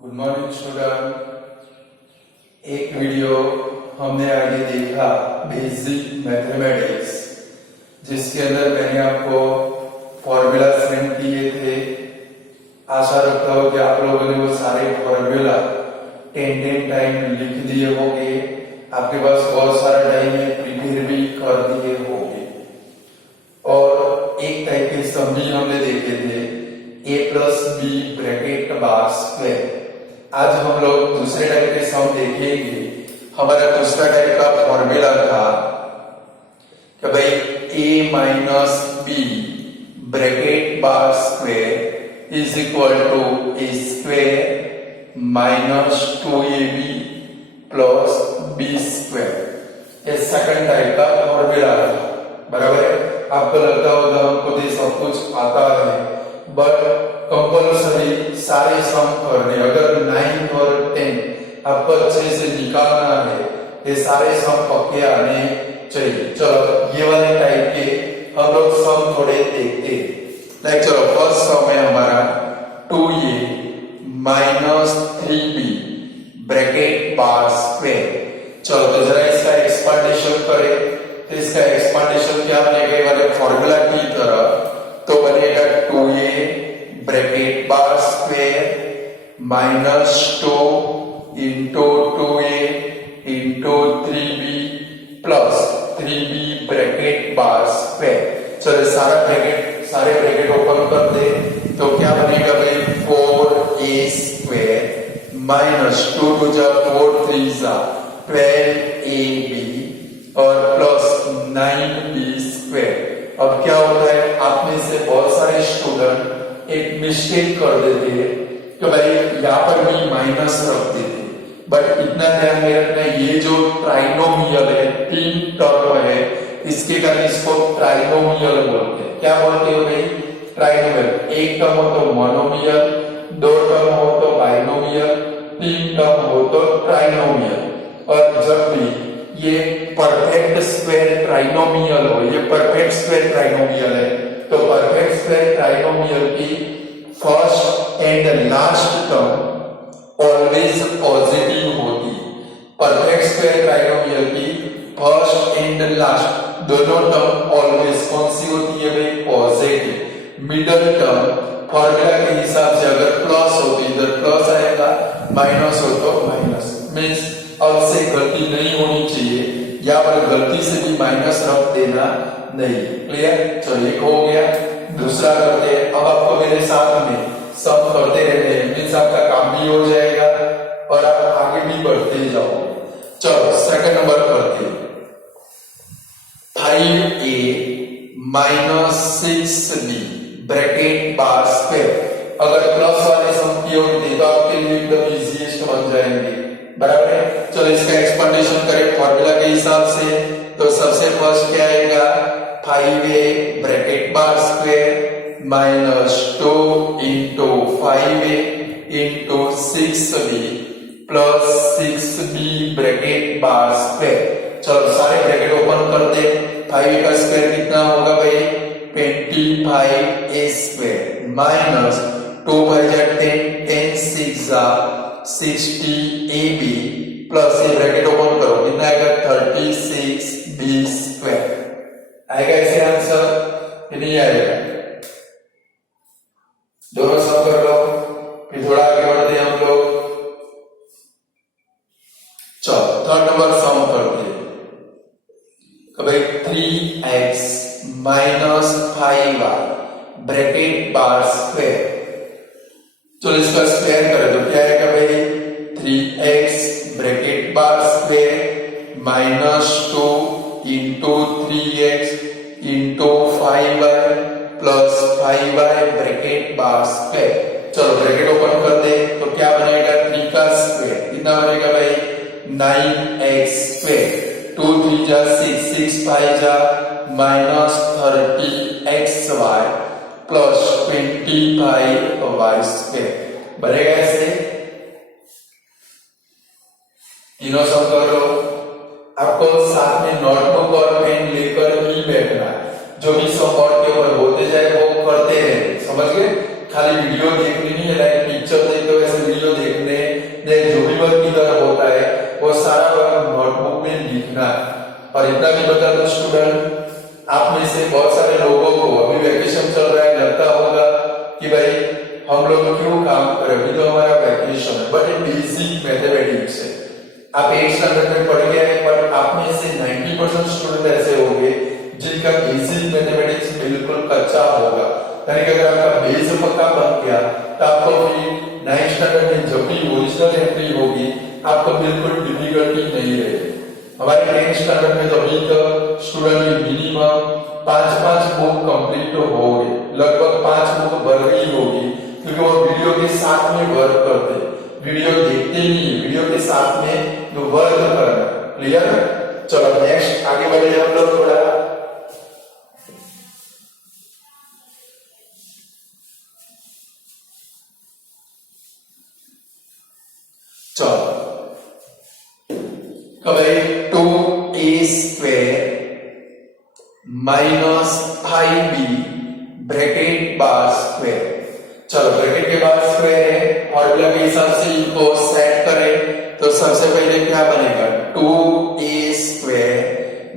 Good morning student. एक video हमने आगे देखा बेसिक मैथमेटिक्स, जिसके अंदर मैंने आपको फॉर्मूला सेंड किए थे। आशा रखता हूँ कि आप लोगों ने वो सारे फॉर्मूला 10 टाइम लिख दिए होंगे। आपके पास बहुत सारा टाइम है, प्रिपेयर भी कर दिए होंगे। और एक टाइप के सम भी हमने देखे थे, a+b ब्रैकेट बार स्क्वायर। आज हम लोग दूसरे टाइप के सम देखेंगे। हमारा दूसरा टाइप का फॉर्मूला था कि भाई a-b bracket bar square is equal to a square minus 2ab plus b square. ये सेकंड टाइप का फॉर्मूला था, बराबर है। आपको लगता होगा हमको तो सब कुछ आता है, बट कंपल्सरी सारे सम करने, अगर 9 और 10 आपको अच्छे से निकालना है, ये सारे सम पक्के आने चाहिए। चलो ये वाले टाइप के हम लोग सम थोड़े देखते हैं। लाइक चलो फर्स्ट सम है हमारा 2a minus 3b bracket bar square. चलो तो जरा इसका एक्सपांडेशन करें। तो इसका एक्सपांडेशन क्या बनेगा, वाले फॉर्मूला की तरह तो बनेगा 2a bracket bar square minus 2 into 2a into 3b plus 3b bracket bar square. चलो सारे ब्रैकेट ओपन कर दे तो क्या बनेगा भाई 4a स्क्वायर माइनस 2 टू जा 4 3 जा 12ab और प्लस 9b स्क्वायर। अब क्या होता है, आप में से बहुत सारे स्टूडेंट एक मिस्टेक कर देते हैं कि भाई यहाँ पर भी माइनस रख देते, बट इतना ध्यान में रखना, ये जो ट्राइनोमियल है, 3 टर्म है, इसके कारण इसको ट्राइनोमियल बोलते हैं। क्या बोलते हो भाई, ट्राइनोमियल। एक टर्म हो तो मोनोमियल, 2 टर्म हो तो बाइनोमियल, 3 टर्म हो तो ट्राइनोमियल। और जब भी ये परफेक्ट स्क्वायर ट्राइनोमियल हो, ये परफेक्ट स्क्वायर ट्राइनोमियल है, तो परफेक्ट स्क्वायर ट्राइनोमियल की first and last term always positive होती है। परफेक्ट स्क्वायर ट्राइनोमियल की फर्स्ट एंड लास्ट दोनों टर्म ऑलवेज कौन सी होती है भाई, पॉजिटिव। मिडल टर्म फॉर्मूला के हिसाब से अगर प्लस हो तो इधर प्लस आएगा, माइनस हो तो माइनस। मीन्स अब से गलती नहीं होनी चाहिए, यहाँ पर गलती से भी माइनस रख देना नहीं। क्लियर। चलो एक हो गया, दूसरा करते हैं। अब आपको मेरे साथ में सब करते रहते हैं, मीन्स आपका काम भी हो जाएगा और आप आगे भी बढ़ते जाओ। चलो सेकंड नंबर करते हैं 5a minus 6b bracket bar square. अगर प्लस वाले सम की ओर दे तो आपके लिए एकदम इजीएस्ट बन जाएंगे, बराबर है। चलो इसका एक्सपांडेशन करें फॉर्मूला के हिसाब से, तो सबसे फर्स्ट क्या आएगा 5a bracket bar square minus 2 into 5a into 6b plus 6b bracket bar square. चलो सारे ब्रैकेट ओपन कर दे। 5a का स्क्वायर कितना होगा भाई 25a स्क्वायर माइनस 2 बाई 10 10 6 जा 60ab प्लस ये ब्रैकेट ओपन करो, कितना आएगा 36b स्क्वायर। आएगा ऐसे आंसर, नहीं आएगा। दोनों सम कर लो, फिर थोड़ा आगे बढ़ते हैं हम लोग। चलो थर्ड नंबर सम करते हैं। भाई 3x minus 5y bracket bar square. चलो इसका स्क्वायर करें तो क्या आएगा भाई 3x bracket bar square minus 2 into 3x into 5y plus 5y bracket bar square. चलो ब्रैकेट ओपन कर दे तो क्या बनेगा 3 का स्क्वायर कितना बनेगा भाई 9x स्क्वायर। 2 3 जा 6 6 5 जा minus 30xy plus 25y square बनेगा ऐसे। तीनों सम कर लो। आपको साथ में नोटबुक और पेन लेकर ही बैठना, जो भी सम बोर्ड के ऊपर होते जाए वो करते रहे, समझ गए। खाली वीडियो देखनी नहीं है, लाइक पिक्चर देख दो, ऐसे वीडियो देखने और इतना भी बता दो स्टूडेंट, आप में से बहुत सारे लोगों को अभी वैकेशन चल रहा है, लगता होगा कि भाई हम लोग क्यों काम करें, अभी तो हमारा वैकेशन है, बट ये बेसिक मैथमेटिक्स है। आप 8th स्टैंडर्ड में पढ़ गए हैं, पर आप में से 90% स्टूडेंट ऐसे होंगे जिनका बेसिक मैथमेटिक्स बिल्कुल कच्चा होगा। यानी कि अगर आपका बेस पक्का बन गया तो आपको फिर 9th स्टैंडर्ड में जब भी ओरिजिनल एंट्री होगी आपको बिल्कुल डिफिकल्टी नहीं रहेगी। हमारे 10th स्टैंडर्ड में तो अभी तक स्टूडेंट की मिनिमम 5-5 बुक कंप्लीट तो हो गई, लगभग 5 बुक भर गई होगी, क्योंकि वो वीडियो के साथ में वर्क करते, वीडियो देखते नहीं, वीडियो के साथ में जो वर्क करना। क्लियर? चलो नेक्स्ट आगे बढ़े हम लोग थोड़ा। चलो भाई 2a² minus 5b bracket bar square. चलो ब्रैकेट के बाद स्क्वायर है, फॉर्मूला के हिसाब से इनको सेट करें तो सबसे पहले क्या बनेगा, 2a²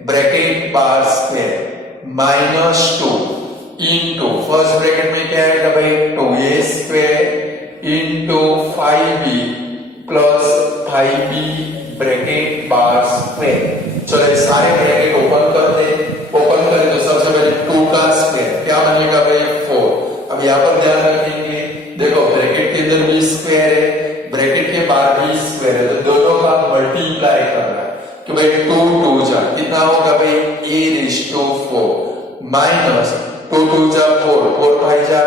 bracket bar square minus 2 into first bracket में क्या आएगा भाई 2a² into 5b plus 5b bracket bar square. चलो सारे ब्रैकेट ओपन कर दे, ओपन करें तो सबसे पहले 2 का स्क्वायर क्या बनेगा भाई 4। अब यहाँ पर ध्यान रखेंगे, देखो ब्रैकेट के अंदर भी स्क्वायर है, ब्रैकेट के बाहर भी स्क्वायर है, तो दोनों का मल्टीप्लाई करना है कि भाई 2 जा कितना होगा भाई a⁴ माइनस 2 जा 4 5 जा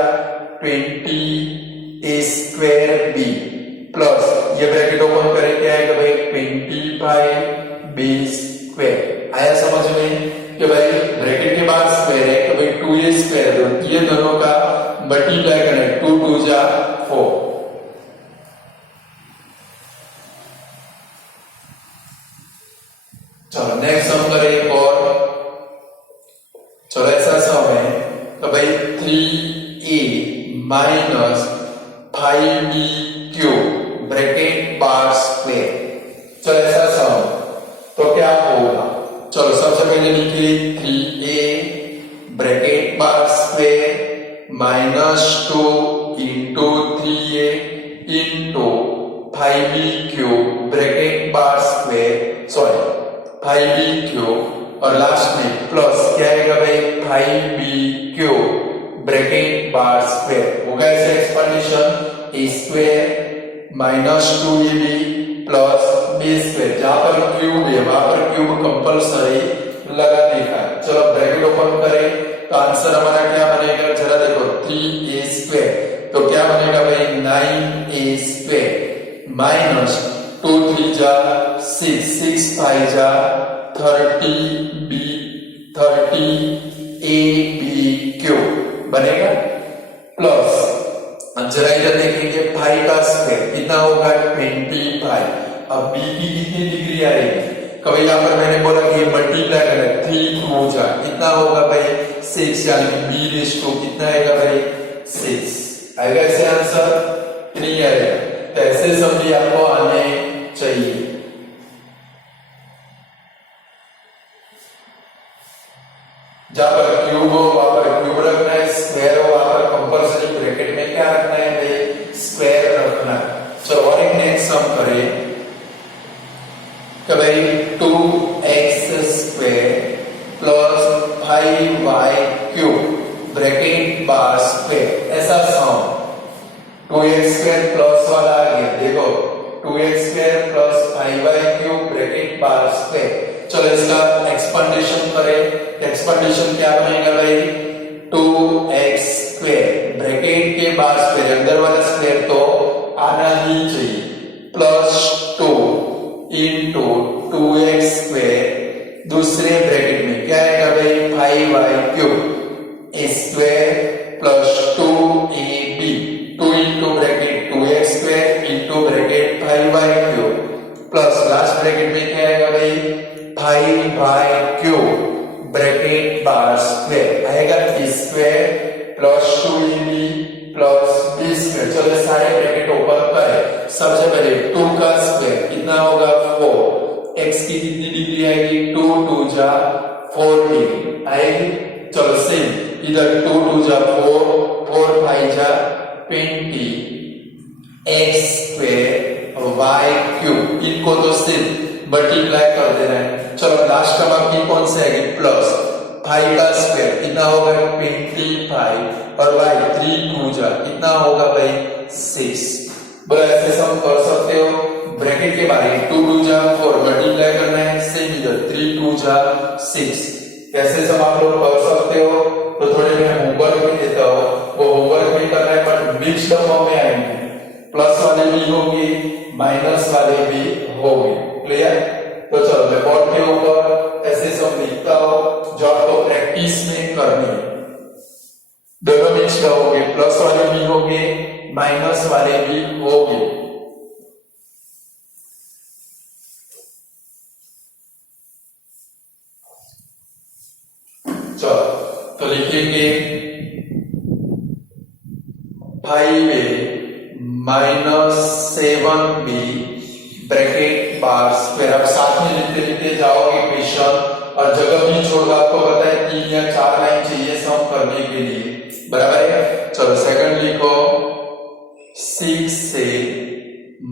20a² प्लस ये ब्रैकेट ओपन करें क्या आएगा भाई 25b²। आया समझ में कि भाई ब्रैकेट के बाद स्क्वायर है तो भाई 2a², ये दोनों का मल्टीप्लाई करें 2 जा 4। चलो नेक्स्ट सम करें एक और। चलो ऐसा सम है तो भाई 3a minus 5b³ bracket bar square. चलो ऐसा सम तो क्या होगा, चलो सबसे पहले लिखिए 3a bracket bar square minus 2 into 3a into 5b³ bracket bar square, sorry 5b³ और लास्ट में प्लस क्या आएगा भाई 5b³ ब्रैकेट बार स्क्वायर। होगा ऐसे expedition a² minus 2ab plus b², जहां पर क्यूब है वहां पर क्यूब कंपल्सरी लगा देखा है। चलो ब्रैकेट ओपन करें तो आंसर हमारा क्या बनेगा, जरा देखो 3a² तो क्या बनेगा भाई 9a² माइनस 2 3 जा 6 6 5 जा 30ab³ बनेगा प्लस जरा इधर देखेंगे 5 का स्क्वायर कितना होगा 25। अब b की कितनी डिग्री आएगी, कभी यहाँ पर मैंने बोला कि मल्टीप्लाई करें 3 2 जा कितना होगा भाई 6, यानी b⁴ कितना आएगा भाई 6 आएगा। ऐसे आंसर नहीं आएगा, तो ऐसे सब भी आपको आने चाहिए। जहां पर क्यूब हो वहां पर क्यूब रखना है, स्क्वायर हो वहां पर कंपल्सरी ब्रैकेट में क्या रखना है भाई स्क्वायर रखना है। चलो और एक नेक्स्ट सम करें कि भाई 2x² plus 5y³ bracket bar square. ऐसा सम 2x² प्लस वाला आ गया, देखो 2x² plus 5y³ bracket bar square. चलो इसका एक्सपेंडेशन करें, एक्सपेंडेशन क्या बनेगा भाई 2x² ब्रैकेट के बार स्क्वायर, अंदर वाला स्क्वायर तो आना ही चाहिए, प्लस 2 इंटू 2x² दूसरे ब्रैकेट में क्या आएगा भाई 5y³ a² plus 2ab 2 into bracket 2x² into bracket 5y³ plus last bracket में क्या आएगा भाई 5y³ ब्रैकेट बार स्क्वायर आएगा a² plus 2ab plus b²। चलो सारे ब्रैकेट ओपन करें, सबसे पहले 2 का स्क्वायर कितना होगा 4 x की कितनी डिग्री आएगी, 2 2 जा 4 डिग्री आएगी। चलो सेम इधर 2 2 जा 4, 4 5 जा 20, x स्क्वायर y क्यूब, इनको तो सिर्फ मल्टीप्लाई कर देना है। चलो लास्ट टर्म आपकी कौन सी आएगी, प्लस 5 का स्क्वायर कितना होगा 25 और y 3 2 जा कितना होगा भाई 6। बोला ऐसे सम कर सकते हो, ब्रैकेट के बारे में 2 2 जा 4 मल्टीप्लाई करना है, सेम इधर 3 2 जा 6। कैसे सम आप लोग कर सकते हो, तो थोड़े मैं होमवर्क भी देता हूँ, वो होमवर्क भी करना है पर मिक्स्ड फॉर्म में आएंगे, प्लस वाले भी होंगे माइनस वाले भी होंगे। क्लियर? तो चलो मैं बोर्ड के ऊपर ऐसे सम लिखता हूँ जो आपको प्रैक्टिस में करनी है। दोनों मिक्स्ड होंगे, प्लस वाले भी होंगे माइनस वाले भी होंगे। चलो तो लिखेंगे 5a minus 7b bracket bar square. अब साथ में लिखते लिखते जाओगे क्वेश्चन और जगह भी छोड़, आपको पता है 3 या 4 लाइन चाहिए सम करने के लिए, बराबर है। चलो सेकंड लिखो 6a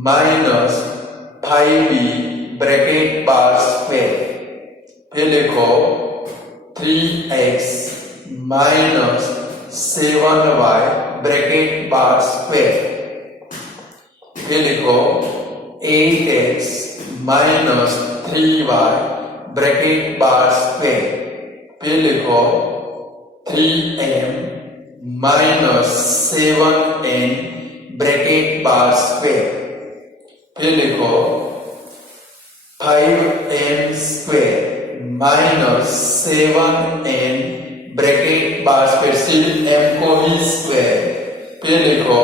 minus 5b bracket bar square, फिर लिखो 3x minus 7y bracket bar square, फिर लिखो 8x minus 3y bracket bar square, फिर लिखो 3m minus 7n bracket bar square, फिर लिखो 5m square minus 7n bracket bar square, सिर्फ m को ही स्क्वायर, फिर लिखो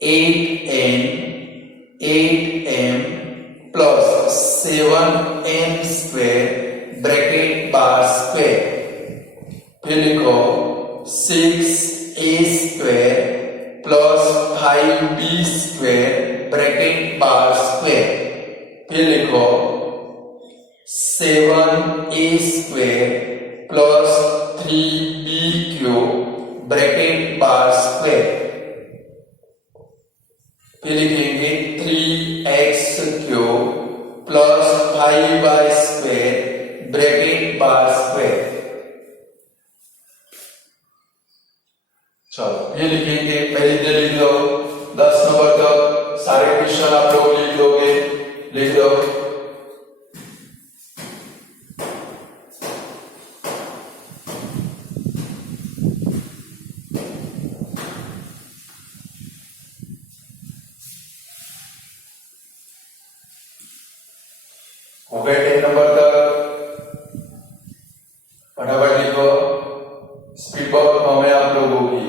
8m plus 7m square bracket bar square, फिर लिखो 6a square plus 5b square bracket bar square, फिर लिखो 7a square plus 3b cube bracket bar square, फिर लिखेंगे 3x cube plus 5y square bracket bar square. चलो ये लिखेंगे, पहले लिख लो 10 नंबर तक सारे क्वेश्चन आप लोग लिख दोगे, लिख दो। हो गए 10 नंबर तक, फटाफट लिखो। स्पीड बहुत कम है आप लोगों की,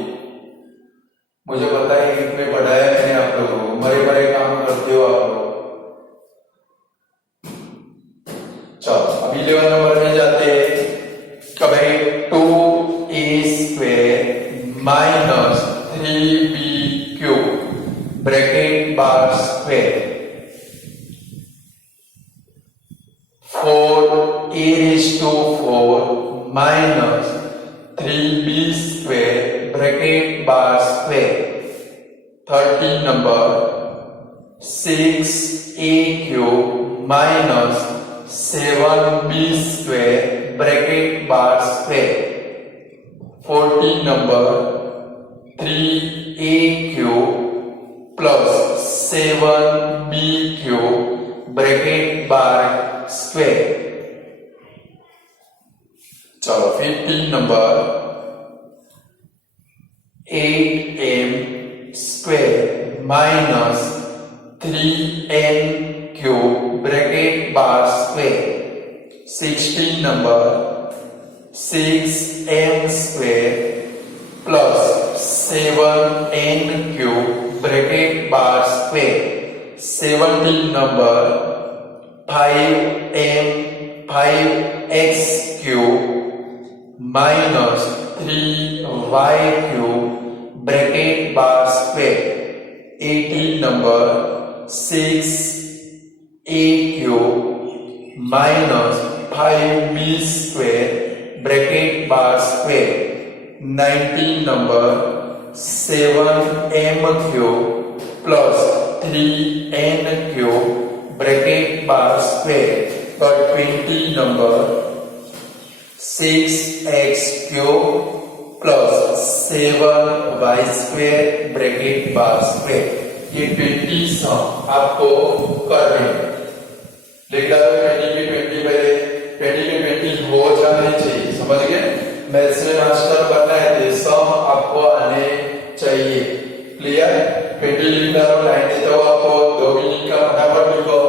मुझे पता है कितने पढ़ाया मैंने आप लोगों को, बड़े बड़े काम करते हो आप लोग। चलो अब 11 नंबर में जाते हैं। कब है 2a square minus 3b cube bracket bar square, 4a raised to 4 minus 3b square bracket bar square। 13 number 6a cube minus 7b square bracket bar square। 14 number 3a cube plus 7b cube bracket bar square. चलो 15 number 8m square minus 3n cube bracket bar square. 16 number 6m square plus 7n cube bracket bar square. 17 number 5x cube minus 3y cube bracket bar square. 18 number 6 a cube minus 5b square bracket bar square 19 number 7m cube plus 3n cube bracket bar square or 20 number 6x cube plus 7y square bracket bar square ये 20 सम आपको करने लिख डालो 20 के 20 पहले 20 के 20 हो जाने चाहिए समझ गए मैथ्स में मास्टर बनना है तो सम आपको आने चाहिए क्लियर 20 लिख डालो लाइन देता हूं आपको 2 मिनट का फटाफट लिखो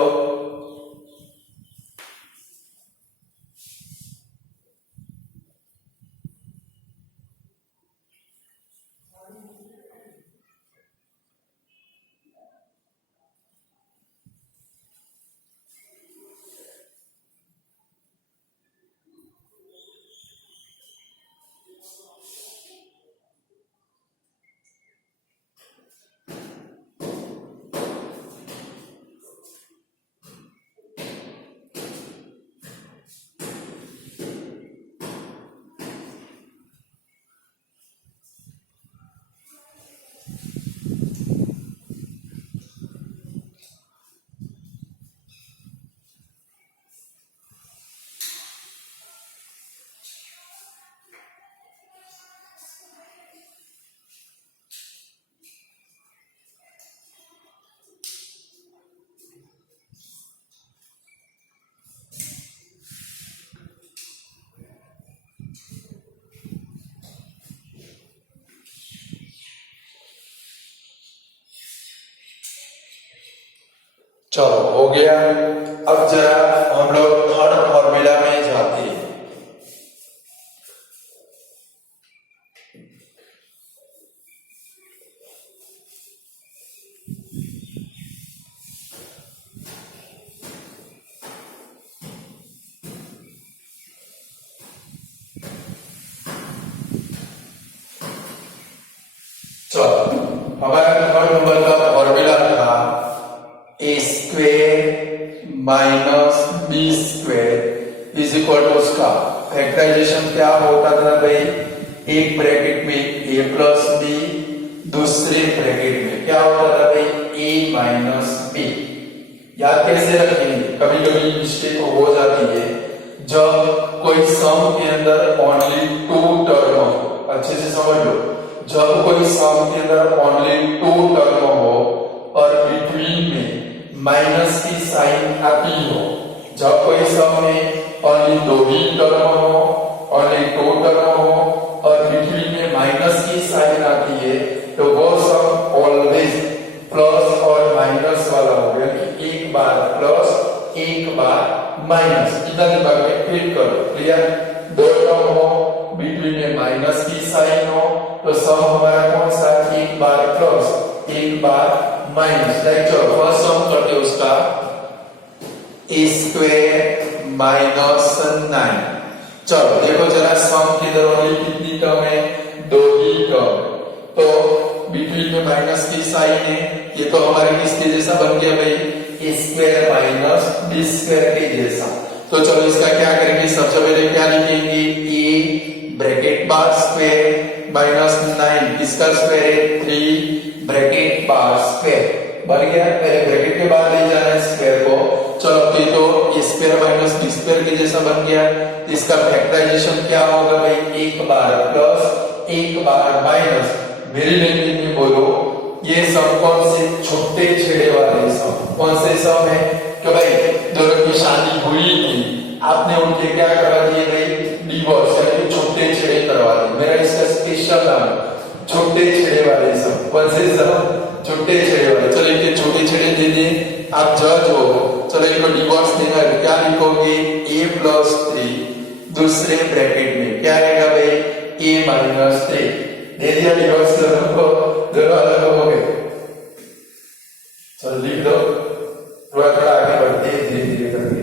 चलो हो गया अब जरा हम लोग थर्ड फॉर्मूला में जाते हैं चलो हमारा थर्ड नंबर का फॉर्मूला था a square minus b square is equal to उसका फैक्टराइजेशन क्या होता था भाई एक ब्रैकेट में a प्लस b दूसरे ब्रैकेट में क्या होता था भाई a माइनस b याद कैसे रखेंगे कभी कभी मिस्टेक हो जाती है जब कोई सम के अंदर ओनली 2 टर्म हो अच्छे से समझ लो जब कोई सम के अंदर ओनली 2 टर्म हो और बिटवीन में माइनस की साइन आती हो जब कोई सम में ओनली 2 ही टर्म हो ओनली 2 टर्म हो और बिटवीन में माइनस की साइन आती है तो वो सम ऑलवेज प्लस और माइनस वाला हो यानी एक बार प्लस एक बार माइनस इतना दिमाग में फिट करो क्लियर 2 टर्म हो बिटवीन में माइनस की साइन हो तो सम हमारा कौन सा एक बार प्लस एक बार माइनस लाइक चलो फर्स्ट सम करते हैं उसका a स्क्वायर माइनस 9 चलो देखो जरा सम की दरोली कितनी टर्म है 2 ही टर्म तो बिटवीन में माइनस की साइन है ये तो हमारे किसके जैसा बन गया भाई a square minus b square के जैसा तो चलो इसका क्या करेंगे सबसे पहले क्या लिखेंगे a bracket bar square minus 9 इसका स्क्वायर है 3 ब्रैकेट बार स्क्वायर बन गया पहले ब्रैकेट के बाद ले जाना है स्क्वायर को चलो ये तो ये स्क्वायर माइनस बी स्क्वायर के जैसा बन गया इसका फैक्टराइजेशन क्या होगा भाई एक बार प्लस एक बार माइनस मेरी लैंग्वेज में बोलो ये सम कौन से छोटे छेड़े वाले सम कौन से सम है कि भाई दोनों की शादी हुई थी आपने उनके क्या करवा दिए भाई डिवोर्स यानी छोटे छेड़े करवा दिए मेरा इसका स्पेशल नाम छोटे छेड़े वाले सम कौन से सम छोटे छेड़े वाले चलो इनके छोटे छेड़े दे दिए आप जज हो चलो इनको डिवोर्स देना है क्या लिखोगे a प्लस 3 दूसरे ब्रैकेट में क्या रहेगा भाई a माइनस 3 दे दिया डिवोर्स दोनों को दोनों अलग हो गए चलो लिख दो थोड़ा थोड़ा आगे बढ़ते हैं धीरे धीरे करके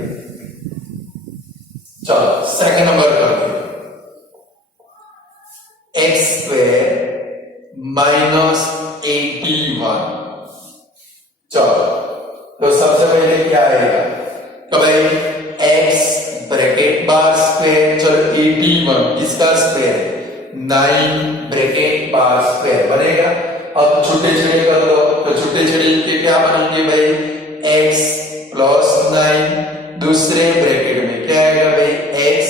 चलो सेकंड नंबर करते x स्क्वायर माइनस 81 चलो तो सबसे पहले क्या आएगा, तो भाई x ब्रैकेट बार स्क्वायर, चलो 81 इसका स्क्वायर 9 ब्रैकेट बार स्क्वायर बनेगा। अब छुट्टे छुट्टे कर लो, तो छुट्टे छुट्टे के क्या बनेंगे भाई, x प्लस 9, दूसरे ब्रैकेट में क्या आएगा भाई x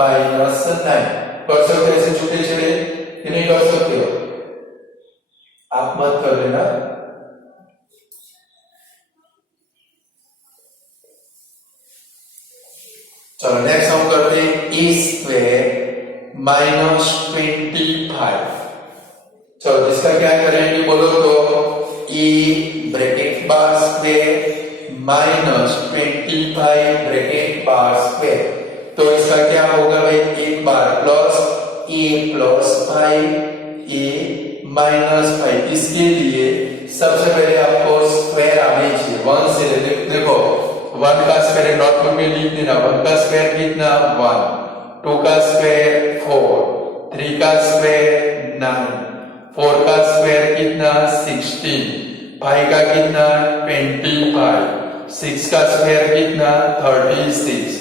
माइनस 9। कर सकते हो ऐसे छुट्टे छुट्टे कि नहीं कर सकते हो, आप मत कर लेना। चलो नेक्स्ट हम करते हैं ए स्क्वायर माइनस 25। चलो इसका क्या करेंगे बोलो तो A bracket bar square minus 25 bracket bar square. तो इसका क्या होगा भाई, एक बार प्लस ए प्लस 5 ए माइनस 5। इसके लिए सबसे पहले आपको स्क्वायर आने चाहिए 1 से। देखो 1 का स्क्वायर नोटबुक में लिख देना, 1 का स्क्वायर कितना 1, 2 का स्क्वायर 4, 3 का स्क्वायर 9, 4 का स्क्वायर कितना 16, 5 का कितना 25, 6 का स्क्वायर कितना 36,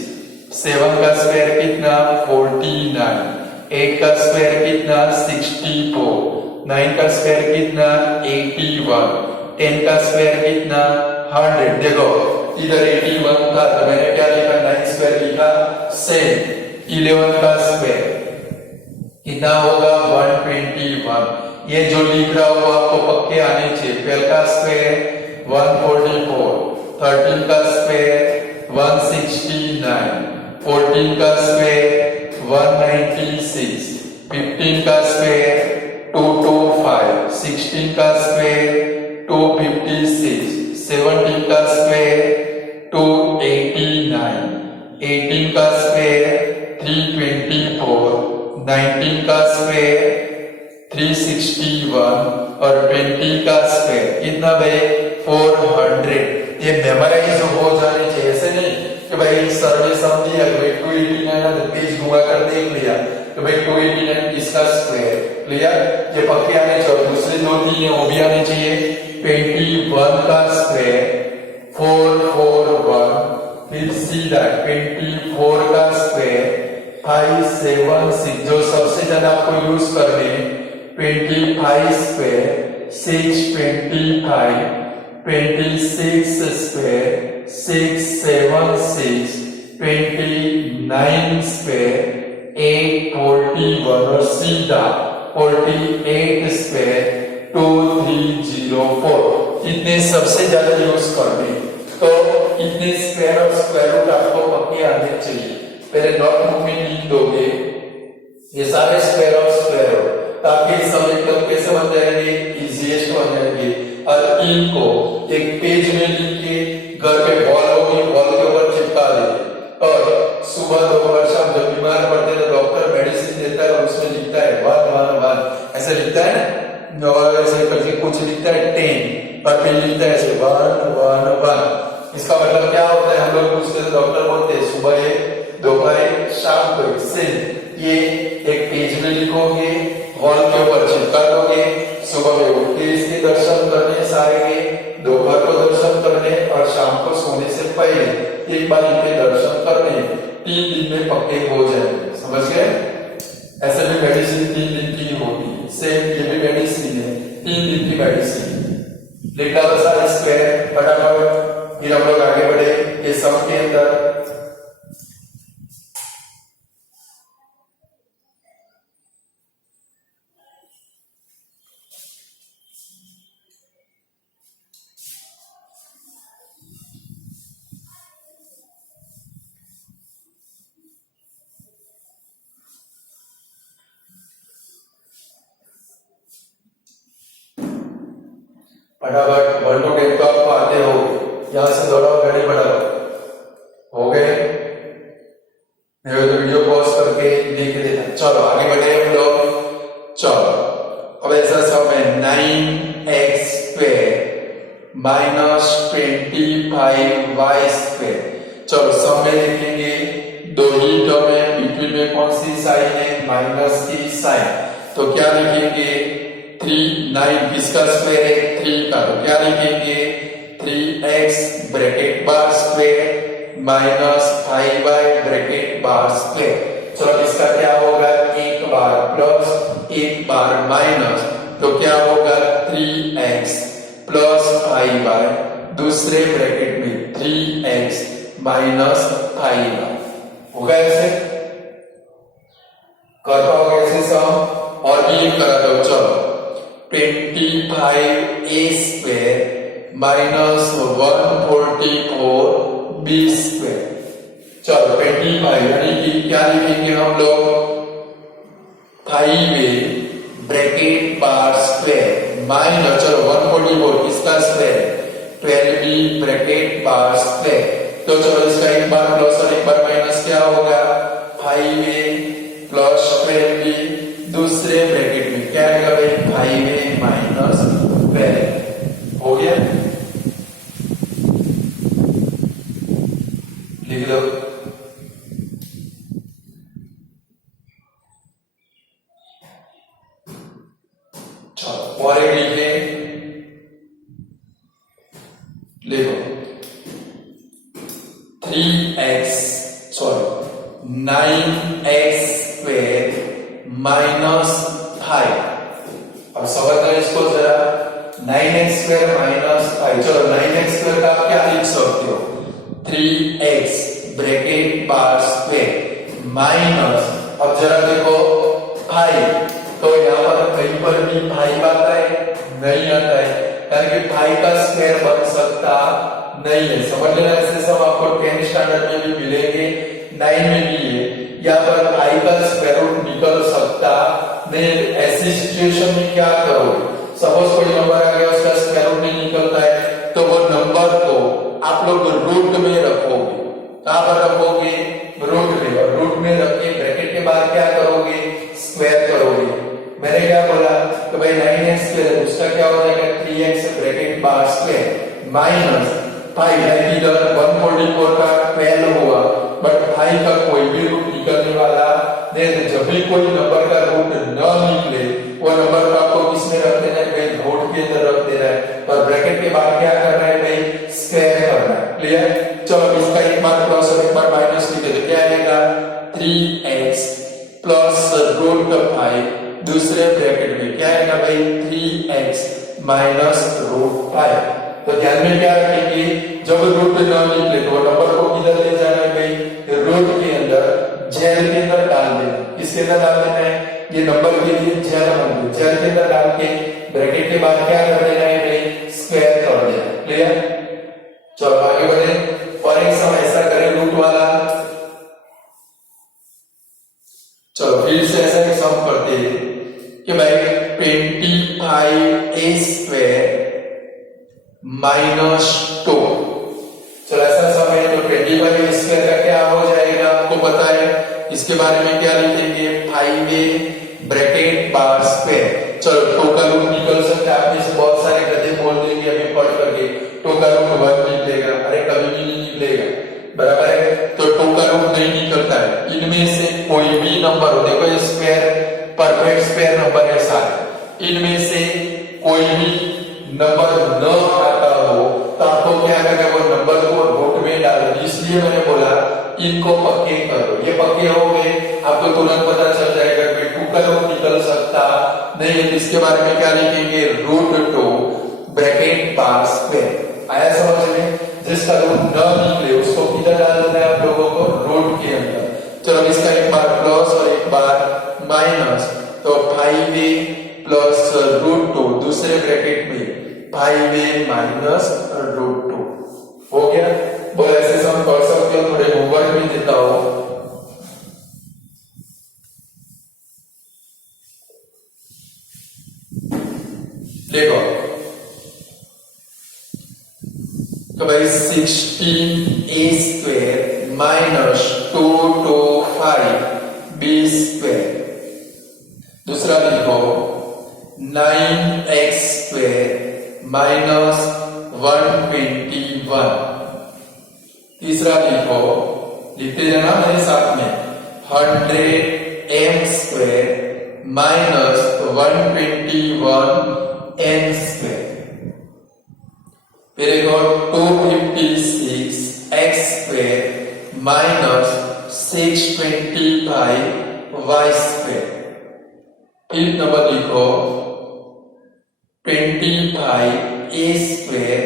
7 का स्क्वायर कितना 49, 8 का स्क्वायर कितना 64, 9 का स्क्वायर कितना 81, 10 का स्क्वायर कितना 100। देखो इधर 81 था तो मैंने क्या लिखा 9 स्क्वायर लिखा सेम। 11 का स्क्वायर कितना होगा 121। ये जो लिख रहा हो आपको पक्के आने चाहिए। 12 का स्क्वायर 144, 13 का स्क्वायर 169, 14 का स्क्वायर 196, 15 का स्क्वायर 225, 16 का स्क्वायर 256, 17 का स्क्वायर 289, 18 का स्क्वायर 324, 19 का स्क्वायर 361 और 20 का स्क्वायर कितना भाई 400। ये मेमोराइज हो जाने चाहिए, ऐसे नहीं कि भाई सर ने सम दिया भाई 289 है तो पेज घुमा कर देख लिया तो भाई 289 इसका स्क्वायर क्लियर। ये पक्के आने चाहिए। दूसरे 2-3 है वो भी आने चाहिए। 21 का स्क्वायर 441, फिर सीधा 24 का स्क्वायर 576, जो सबसे ज्यादा आपको यूज करने 25 स्क्वायर 625, 26 स्क्वायर 676, 29 स्क्वायर 841 और सीधा 48 स्क्वायर 2304। इतने सबसे ज्यादा यूज करने, तो इतने स्क्वायर और स्क्वायर रूट आपको पक्के आने चाहिए। पहले नोटबुक में लिख दोगे ये सारे स्क्वायर और स्क्वायर रूट, ताकि सब एकदम कैसे बन जाएंगे, इजीएस्ट बन जाएंगे। और इनको एक पेज में लिख के घर पे वॉल होगी, वॉल के ऊपर चिपका देंगे। और सुबह दोपहर शाम जब बीमार पड़ते हैं तो डॉक्टर मेडिसिन देता है और उसमें लिखता है 1 1 1 ऐसे लिखता है ना, और ऐसे करके कुछ लिखता है 10 और फिर लिखता है ऐसे 1 1 1। इसका मतलब क्या होता है, हम लोग पूछते हैं डॉक्टर बोलते हैं सुबह एक दोपहर एक शाम को एक। ये एक पेज में लिखोगे, वॉल के ऊपर चिपका दोगे, सुबह में उठ के इसके दर्शन करने सारे के, दोपहर को दर्शन करने और शाम को सोने से पहले एक बार इनके दर्शन करने 3 दिन में पक्के हो जाएंगे। समझ गए? ऐसे भी मेडिसिन 3 दिन की होगी, सेम ये भी मेडिसिन है 3 दिन की मेडिसिन। लिख डालो सारे स्क्वायर फटाफट, फिर हम लोग आगे बढ़े। ये सब के अंदर फटाफट 1 to 10 तो आपको आते हो, यहां से दौड़ाओ गाड़ी बढ़ाओ। हो गए? मेरे तो वीडियो पॉज करके देख लेना। चलो आगे बढ़े हम लोग। चलो अब ऐसा सब है 9x square minus 25y square. चलो सब में लिखेंगे, दो ही टर्म है, बिटवीन में कौन सी साइन है, माइनस की साइन। तो क्या लिखेंगे 3 9 किसका स्क्वायर है 3 का, तो क्या लिखेंगे 3 3x bracket bar square minus 5y bracket bar square. चलो इसका क्या होगा, एक बार प्लस एक बार माइनस, तो क्या होगा 3x प्लस 5y, दूसरे ब्रैकेट में 3x माइनस 5y होगा। ऐसे कर पाओगे ऐसे सम, और ये करा दो। चलो 25a square minus 144 b square. चलो 25 यानी कि क्या लिखेंगे हम लोग, 5a bracket bar square minus, चलो 144 किसका square, 12b bracket bar square. तो चलो इसका एक बार प्लस और एक बार माइनस क्या होगा, 5a प्लस 12b, दूसरे ब्रैकेट में क्या आएगा भाई, 5a माइनस 12 हो गया। लिख लो। चलो और एक लिखे, लिखो 9x स्क्वायर माइनस 5। अब समझना इसको जरा, 9x स्क्वायर माइनस 5। चलो 9x स्क्वायर का आप क्या लिख सकते हो, 3x bracket bar square minus, अब जरा देखो 5, तो यहाँ पर कहीं पर भी 5 आता है, नहीं आता है, यानी कि 5 का स्क्वायर बन सकता नहीं है। समझ लेना, ऐसे सब आपको 10th स्टैंडर्ड में भी मिलेंगे, 9 में भी है। यहाँ पर 5 का स्क्वायर रूट निकल सकता नहीं। ऐसी सिचुएशन में क्या करोगे, सपोज कोई नंबर आ गया उसका स्क्वायर रूट नहीं निकलता है, तो वो नंबर को आप लोग रूट में रखोगे। कहां पर रखोगे, रूट में, और रूट में रख के ब्रैकेट के बाद क्या करोगे, स्क्वायर करोगे। मैंने क्या बोला, तो भाई 9x स्क्वायर उसका क्या हो जाएगा, 3x bracket bar square minus 5, यानी इधर 144 का 12 हुआ, बट 5 का कोई भी रूट निकलने वाला नहीं। जब भी कोई नंबर का रूट न निकले, वो नंबर को आपको किसमें रख देना है, रूट के अंदर रख देना है, और ब्रैकेट के बाद क्या करना है भाई, स्क्वायर करना है। क्लियर। चलो इसका एक बार प्लस और एक बार माइनस लिखे तो क्या आएगा, 3x प्लस रूट 5, दूसरे ब्रैकेट में क्या आएगा भाई, 3x माइनस रूट 5। तो ध्यान में क्या रखेंगे, जब रूट न निकले तो नंबर को किधर ले जाना है भाई, रूट के अंदर, जेल के अंदर डाल देना। किसके अंदर डाल देना है, ये नंबर के लिए जेल होंगे, जेल के अंदर डाल के ब्रैकेट के बाद क्या कर देना है भाई, स्क्वायर कर देना। क्लियर। चलो आगे बढ़े, और एक समय ऐसा करें रूट वाला। चलो फिर से ऐसा एक सम करते हैं कि भाई 25a स्क्वायर माइनस 2। चलो ऐसा सम है, तो 25a स्क्वायर का क्या हो जाएगा आपको पता है, इसके बारे में क्या लिखेंगे, 5a ब्रैकेट बार स्क्वायर। चलो 2 का रूट निकल सकता है, आपने से बहुत सारे गधे बोल देंगे अभी पढ़ करके, 2 का रूट 1 निकलेगा, अरे कभी भी नहीं निकलेगा, बराबर है। तो 2 का रूट नहीं निकलता है, इनमें से कोई भी नंबर हो, देखो ये स्क्वायर परफेक्ट स्क्वायर नंबर है सारे, इनमें से कोई भी नंबर न आता हो तो आपको क्या करना है, वो नंबर को रूट में डालो। इसलिए मैंने बोला इनको पक्के करो, ये पक्के हो गए, आपको तुरंत पता चल जाएगा कि 2 का रूट निकल सकता नहीं है। इसके बारे में क्या लिखेंगे, रूट 2 ब्रैकेट बार स्क्वायर। आया समझ में, जिसका रूट न निकले उसको किधर डाल देना है आप लोगों को, रूट के अंदर। चलो इसका एक बार प्लस और एक बार माइनस, तो 5a प्लस रूट 2, दूसरे ब्रैकेट में 5a माइनस रूट 2 हो गया। बोले ऐसे सम कर सकते हो, थोड़े होमवर्क भी देता हूं। देखो तो भाई 16a square minus 225b square. दूसरा लिखो 9x स्क्वायर माइनस 121। तीसरा लिखो, लिखते जाना मेरे साथ में, 100m square minus 121n square. फिर देखो 256 x square minus 625 y square. फिर नंबर लिखो 25 a square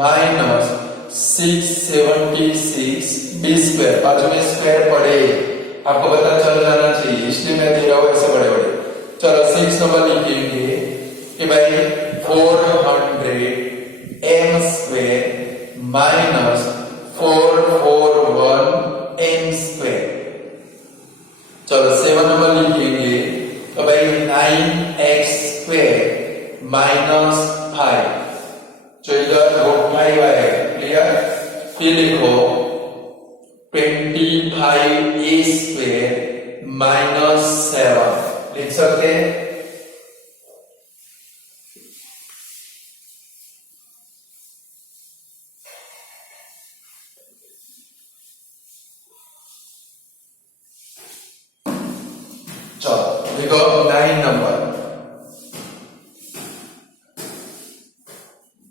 minus 676 b square. बाजू में स्क्वायर पड़े आपको पता चल जाना चाहिए, इसलिए मैं दे रहा हूं ऐसे बड़े बड़े। चलो 6 नंबर लिखेंगे कि भाई 400 m square minus 441 m square. चलो 7 नंबर लिखेंगे तो भाई 9x स्क्वायर माइनस 5, जो इधर 5 आएगा। क्लियर? फिर लिखो 25 ए स्क्वायर माइनस 7 लिख सकते हैं। चलो देखो 9 number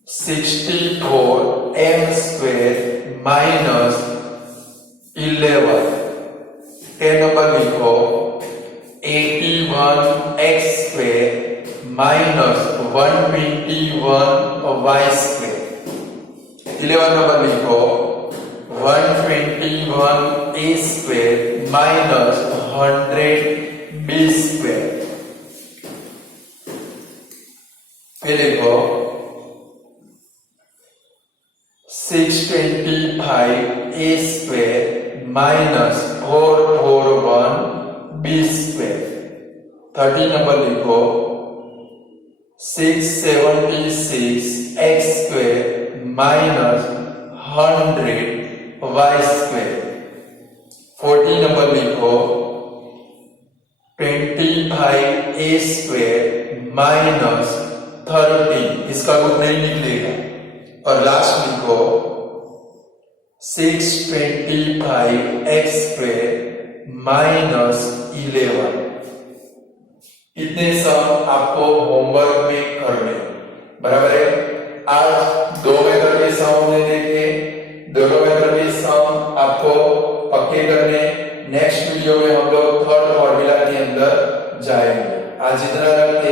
64 m square minus 11। 10 number लिखो 81 x square minus 121 y square. 11 number लिखो 121 a square minus 100 b square. फिर देखो 625 a square minus 441 b square. 30 number लिखो 676 x square minus 100 y square. 40 number लिखो 25 ए स्क्वायर माइनस 30, इसका रूप नहीं निकलेगा। और लास्ट लिखो 625 एक्स स्क्वायर माइनस 11। इतने सम आपको होमवर्क में करने, बराबर है। आज 2 मेथड के सम हमने देखे, दोनों मेथड के सम आपको पक्के करने। नेक्स्ट वीडियो में हम लोग थर्ड फॉर्मूला के अंदर जाएंगे। आज इतना रखते।